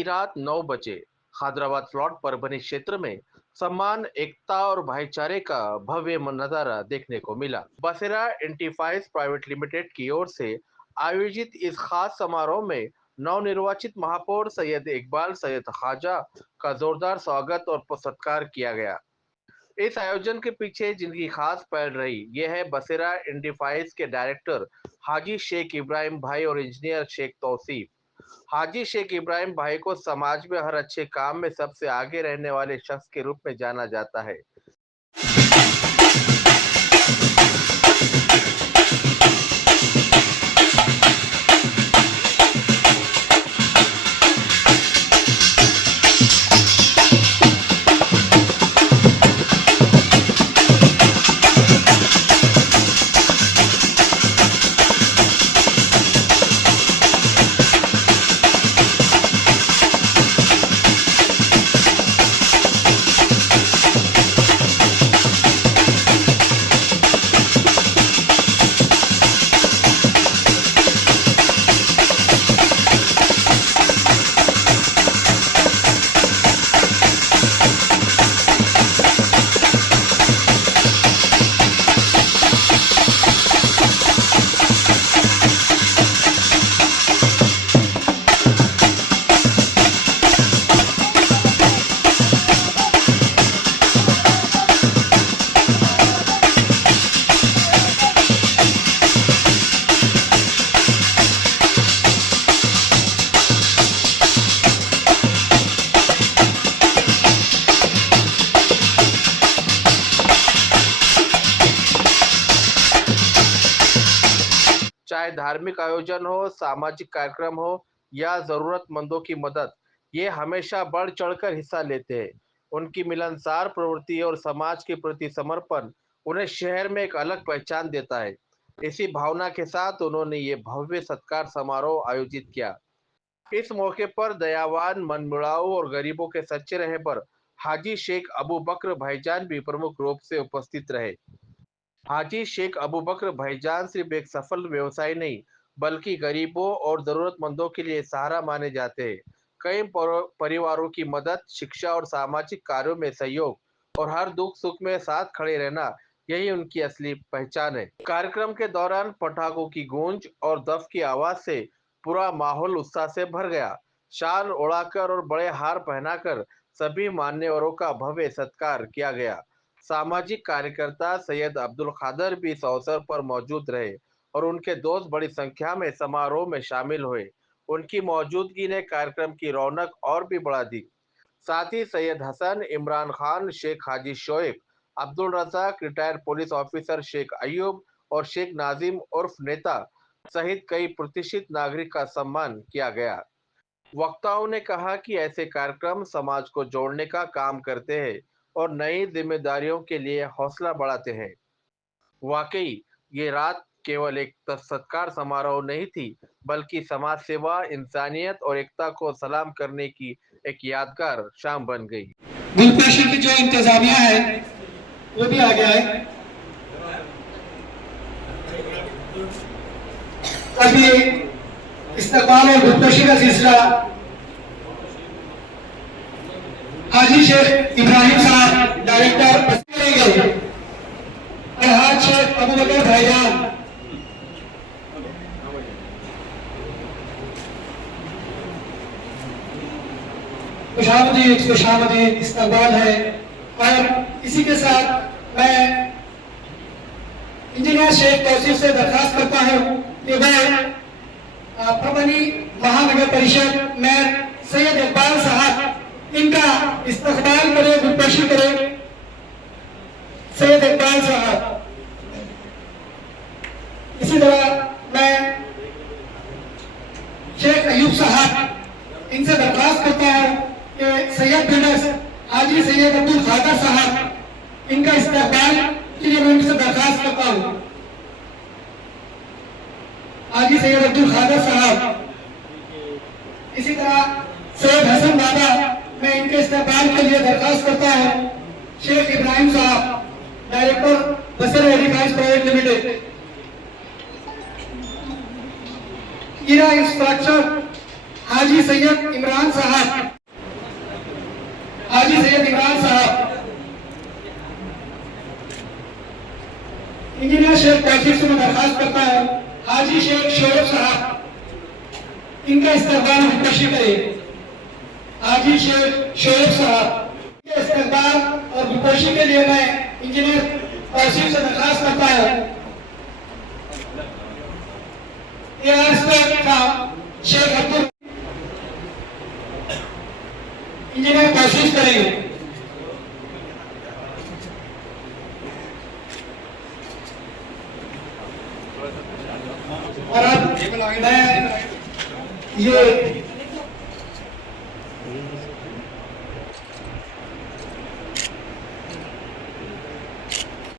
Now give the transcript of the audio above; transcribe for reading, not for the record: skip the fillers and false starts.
की रात 9 बजे हैदराबाद प्लॉट परभनी क्षेत्र में सम्मान, एकता और भाईचारे का भव्य नजारा देखने को मिला। बसेरा एंटरप्राइज प्राइवेट लिमिटेड की ओर से आयोजित इस खास समारोह में नवनिर्वाचित महापौर सैयद इकबाल सैयद ख्वाजा का जोरदार स्वागत और सत्कार किया गया। इस आयोजन के पीछे जिनकी खास पहल रही, ये है बसेरा एंटरप्राइज के डायरेक्टर हाजी शेख इब्राहिम भाई और इंजीनियर शेख तौसीफ। हाजी शेख इब्राहिम भाई को समाज में हर अच्छे काम में सबसे आगे रहने वाले शख्स के रूप में जाना जाता है। चाहे धार्मिक आयोजन हो, सामाजिक कार्यक्रम हो या जरूरतमंदों की मदद, ये हमेशा बढ़ चढ़कर हिस्सा लेते हैं। उनकी मिलनसार प्रवृत्ति और समाज के प्रति समर्पण उन्हें शहर में एक अलग पहचान देता है। इसी भावना के साथ उन्होंने ये भव्य सत्कार समारोह आयोजित किया। इस मौके पर दयावान, मनमुटाऊ और गरीबों के सच्चे रहबर हाजी शेख अबू बकर भाईजान भी प्रमुख रूप से उपस्थित रहे। हाजी शेख अबू बकर भाईजान सिर्फ एक सफल व्यवसायी नहीं, बल्कि गरीबों और जरूरतमंदों के लिए सहारा माने जाते हैं। कई परिवारों की मदद, शिक्षा और सामाजिक कार्यों में सहयोग और हर दुख सुख में साथ खड़े रहना, यही उनकी असली पहचान है। कार्यक्रम के दौरान पटाखों की गूंज और दफ की आवाज से पूरा माहौल उत्साह से भर गया। शाल उड़ाकर और बड़े हार पहनाकर सभी मान्यवरों का भव्य सत्कार किया गया। सामाजिक कार्यकर्ता सैयद अब्दुल खादर भी इस अवसर पर मौजूद रहे और उनके दोस्त बड़ी संख्या में समारोह में शामिल हुए। उनकी मौजूदगी ने कार्यक्रम की रौनक और भी बढ़ा दी। साथ ही Syed Hasan, Imran Khan, Sheikh Haji Shoaib, Abdul Razak, retired police officer Sheikh Ayub और शेख नाजिम उर्फ नेता सहित कई प्रतिष्ठित नागरिक का सम्मान किया गया। वक्ताओं ने कहा कि ऐसे कार्यक्रम समाज को जोड़ने का काम करते हैं और नई जिम्मेदारियों के लिए हौसला बढ़ाते हैं। वाकई ये रात केवल एक सत्कार समारोह नहीं थी, बल्कि समाज सेवा, इंसानियत और एकता को सलाम करने की एक यादगार शाम बन गई। गुलपेशी की जो इंतजामिया है वो भी आ गया है। अभी इस्तकबाल और गुलपेशी का सिलसिला हाजी शेख इब्राहिम साहब डायरेक्टर करेंगे और हाज शेख अबू बकर भाईजान खुशामदीद इस्तकबाल है। और इसी के साथ मैं इंजीनियर शेख तौसीफ से दरखास्त करता हूं कि वह परभनी महानगर परिषद मेयर सैयद इकबाल साहब इनका इस्तकबाल करे, गुलपेशी करे। सैयद इकबाल साहब। इसी तरह मैं शेख अयूब साहब इनसे दरखास्त करता हूं कि सैयद बिनस हाजी सैयद अब्दुल खादर साहब इनका इस्तकबाल के लिए मैं उनसे दरखास्त करता हूं। हाजी सैयद अब्दुल खादर साहब। इसी तरह सैयद हसन बाबा, मैं इनके इस्तकबाल के लिए दरखास्त करता हूं। शेख इब्राहिम साहब डायरेक्टर बसेरा एंटरप्राइज प्राइवेट लिमिटेड। इंफ्रास्ट्रक्चर हाजी सैयद इमरान साहब तौसीफ से मैं दरखास्त करता हूँ हाजी शेख शोएब साहब इनका इस्तकबाल खुशी करे। हाजी शेख शोएब साहब के इस्तकबाल और खुशी के लिए मैं इंजीनियर तौसीफ से दरखास्त करता हूँ शेख अब्दुल इंजीनियर तौसीफ करेंगे।